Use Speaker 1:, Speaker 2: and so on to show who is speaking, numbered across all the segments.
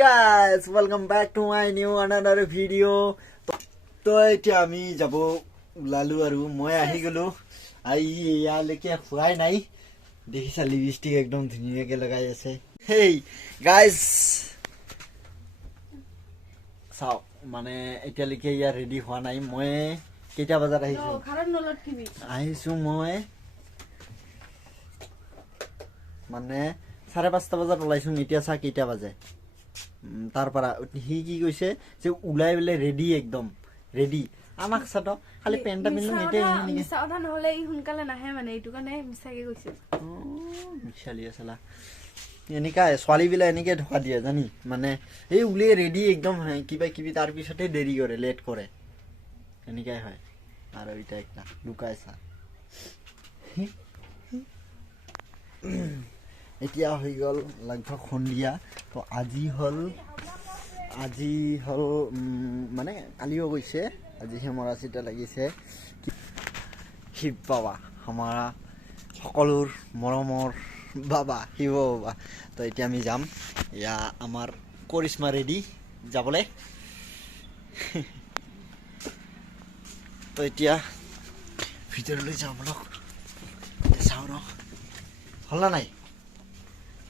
Speaker 1: Guys welcome back to my new another video' তো এতিয়া আমি যাব ওলালো আৰু। মই আহি গলো। আহি ইয়ালৈকে হোৱাই নাই। দেখিছা লিপষ্টিক একদম ধুনীয়াকে লগাই আছে। হেই গাইজ চাওক মানে এতিয়ালৈকে ইয়াৰ ৰেডি হোৱা নাই। মই কেইটা বজাত আহিছো? আহিছো মই। মানে চাৰে পাঁচটা বজাত ওলাইছো এতিয়া চা কেইটা বাজে? পৰা সি কি কৈছে যে ওলাই পেলাই ৰেডি একদম ৰেডি আমাক চাত খালি পেণ্ট এটা পিন্ধো এতিয়া
Speaker 2: নহলে ই সোনকালে নাহে মানে এইটো কাৰণে মিছাকে কৈছে।
Speaker 1: মিছালি আছিলা এনেকাই ছোৱালীবিলাক এনেকে ধোকা দিয়ে জানি? মানে এই উলিয়াই ৰেডি একদম কিবা কিবি তাৰ পিছতে দেৰি কৰে লেট কৰে। এনেকাই হয়। আৰু এতিয়া একটা লুকাই চা এতিয়া হৈ গ'ল লগভগ সন্ধিয়া, তো আজি হ'ল আজি হ'ল মানে কালিও গৈছে আজিহে মৰা চিটা লাগিছে। শিৱ বাবা আমাৰ সকলোৰ মৰমৰ বাবা, শিৱ বাবা। তো এতিয়া আমি যাম, এয়া আমাৰ কৰিশ্মা ৰেডি, যাবলৈ। তো এতিয়া ভিতৰলৈ যাওঁ বলক। চাওঁ ৰ হ'ল নাই?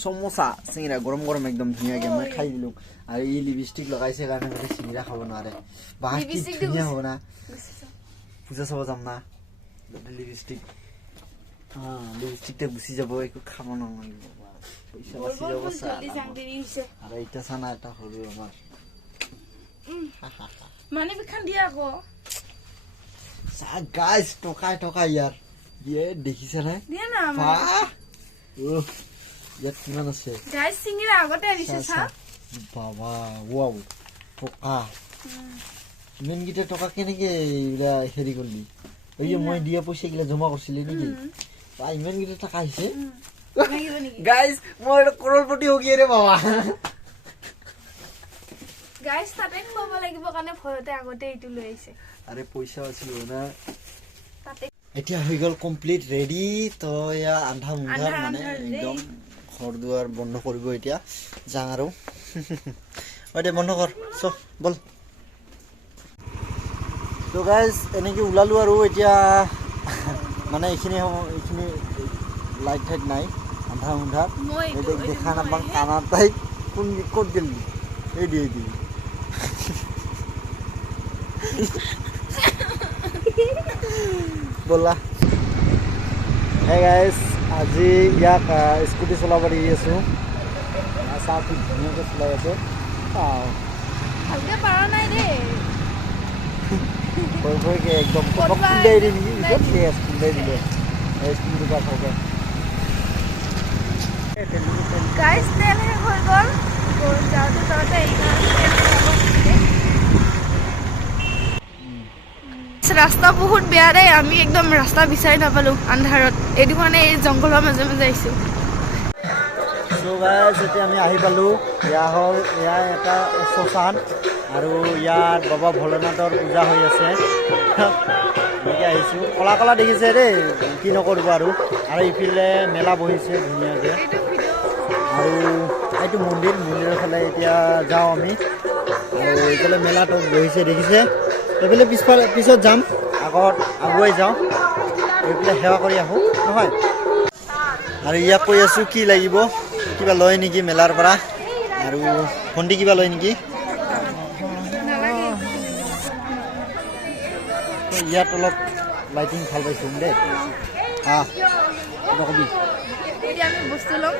Speaker 1: চমোচা চিঙিৰা গৰম গৰম একদম ধুনীয়াকে মই খাই দিলো। আৰু ই লিপষ্টিক লগাইছে কাৰণে মানে চিঙিৰা খাব নোৱাৰে। বাহ কি ধুনীয়া হ'ব না পূজা চাব যাম না। লিপষ্টিক লিপষ্টিকটা গুচি যাব একো খাব নালাগিব পইচা বাচি যাব। আৰু এতিয়া চানা এটা সৰু আমাৰ।
Speaker 2: মানি বিখান দিয়া আকৌ
Speaker 1: চা গাইজ টকাই টকা ইয়াৰ। ইয়ে দেখিছা নে
Speaker 2: দিয়া না
Speaker 1: ইয়াত কিমান আছে?
Speaker 2: গাইজ চিঙিৰা আগতে আনিছে
Speaker 1: চা। বাবা ৱাও টকা। ইমানকেইটা টকা কেনেকে এইবিলাক হেৰি কৰিলি? এই যে মই দিয়া পইচা গিলা জমা কৰিছিলি নেকি? ইমানকেইটা টকা আহিছে? গাইজ মই কৰলপতি হৈ গিয়ে ৰে বাবা।
Speaker 2: গাইজ তাতে খুৱাব লাগিব কাৰণে ভয়তে আগতে এইটো লৈ আহিছে।
Speaker 1: আৰে পইচা আছিল না। এতিয়া হৈ গ'ল কমপ্লিট ৰেডি তো এয়া আন্ধা
Speaker 2: আন্ধাৰ
Speaker 1: মানে একদম ঘৰ দুৱাৰ বন্ধ কৰিব এতিয়া। যাওঁ আৰু। বন্ধ কৰ। চ বল। তো গাইজ এনেকৈ ওলালোঁ আৰু এতিয়া। মানে এইখিনি এইখিনি লাইট ঠাইত নাই। আন্ধাৰ মুন্ধাৰ এতিয়া দেখা নাপাওঁ
Speaker 2: হে।
Speaker 1: কাণৰ কোন ক'ত গেলি? এই দি এই দি। ব'লা। হে গাইজ আজি ইয়াক স্কুটি চলাব দি আছোঁ। চাহ খুব ধুনীয়াকৈ চলাই আছোঁ।
Speaker 2: তেল হৈ গ'ল। ৰাস্তা বহুত বেয়া দেই আমি একদম ৰাস্তা বিচাৰি নাপালোঁ, আন্ধাৰত। এইটো কাৰণে এই জংঘলৰ মাজে মাজে আহিছোঁ।
Speaker 1: এতিয়া আমি আহি পালোঁ। এয়া হ'ল, এয়া এটা শ্মশান আৰু ইয়াত বাবা ভোলেনাথৰ পূজা হৈ আছে। এনেকৈ আহিছোঁ। কলা কলা দেখিছে দেই, কি নকৰিব আৰু। আৰু ইফালে মেলা বহিছে ধুনীয়াকৈ। আৰু এইটো মন্দিৰ, মন্দিৰৰ ফালে এতিয়া যাওঁ আমি। আৰু এইফালে মেলাটো বহিছে, দেখিছে? এইফালে পিছফালে পিছত যাম। আগত আগুৱাই যাওঁ। পেলাই সেৱা কৰি আহোঁ। নহয়। আৰু ইয়াক কৈ আছোঁ কি লাগিব। কিবা লয় নেকি মেলাৰ পৰা? আৰু ভণ্টি কিবা লয় নেকি? ইয়াত অলপ লাইটিং ভালো পাইছোঁ দেই। হা কিবা কবি?
Speaker 2: আমি বস্তু ল'ম।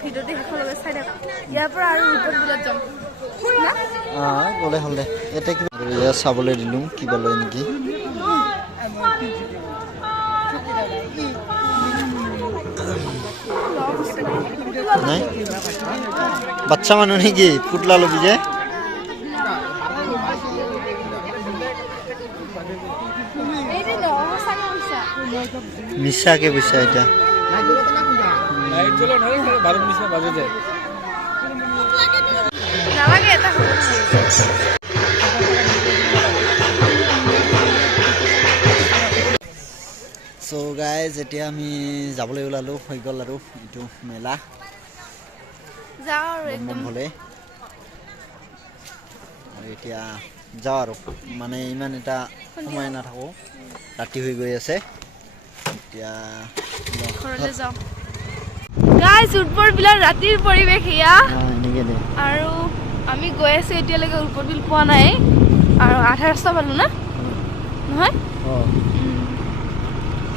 Speaker 2: ভিডিঅ'টো শেষলৈকে চাই থাকক ইয়াৰ পৰা আৰু ৰুটন বিলত যাম।
Speaker 1: গ'লে হ'ল দে। ইয়াতে কিবা আৰু ইয়াত চাবলৈ দিলোঁ কিবা লয় নেকি নাই? বাচ্চা মানুহ নেকি? পুতলা ল'বি যে? মিছাকে পইচা এতিয়া চ' গাইজ এতিয়া আমি যাবলৈ ওলালোঁ হৈ গ'ল আৰু এইটো মেলা।
Speaker 2: যাওঁ আৰু
Speaker 1: বম
Speaker 2: একদম।
Speaker 1: হ'লে। আৰু এতিয়া যাওঁ আৰু মানে ইমান এটা সময় নাথাকোঁ ৰাতি হৈ গৈ আছে। এতিয়া
Speaker 2: ঘৰলৈ যাওঁ। গাইজ উৎপৰ বিলৰ ৰাতিৰ পৰিৱেশ এয়া।
Speaker 1: অঁ, এনেকৈ দে।
Speaker 2: আৰু আমি গৈ আছোঁ এতিয়ালৈকে উৎপৰ বিল পোৱা নাই। আৰু আধা ৰাস্তা পালোঁ না? নহয়?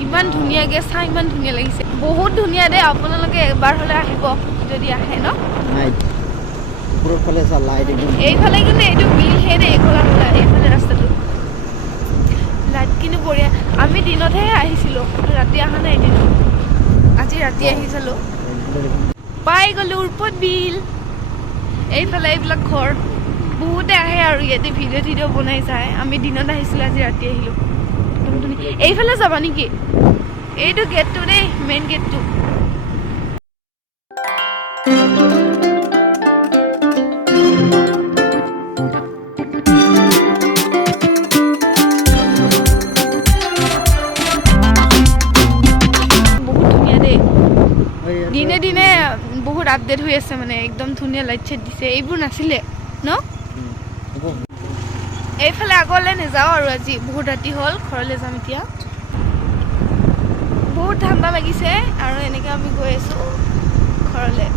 Speaker 2: ইমান ধুনীয়াকৈ চাই ইমান ধুনীয়া লাগিছে। বহুত ধুনীয়া দেই আপোনালোকে এবাৰ হ'লে আহিব যদি আহে ন? এইফালে কিন্তু এইটো বিলহে দেই খোলা এইফালে ৰাস্তাটো। লাইট কিন্তু বঢ়িয়া। আমি দিনতহে আহিছিলোঁ ৰাতি অহা নাই এদিন আজি ৰাতি আহি চালোঁ। পাই গ'লো উৰ্পদ বিল এইফালে এইবিলাক ঘৰ বহুতে আহে আৰু ইয়াতে ভিডিঅ' চিডিঅ' বনাই চাই। আমি দিনত আহিছিলোঁ, আজি ৰাতি আহিলোঁ। এইফালে যাবা নেকি? এইটো গেটটো দেই মেইন গেটটো আপডেট হৈ আছে মানে একদম ধুনীয়া লাইট চাইট দিছে। এইবোৰ নাছিলে, ন? এইফালে আগলৈ নাযাওঁ আৰু আজি। বহুত ৰাতি হ'ল, ঘৰলৈ যাম এতিয়া। বহুত ঠাণ্ডা লাগিছে আৰু এনেকৈ আমি গৈ আছোঁ ঘৰলৈ।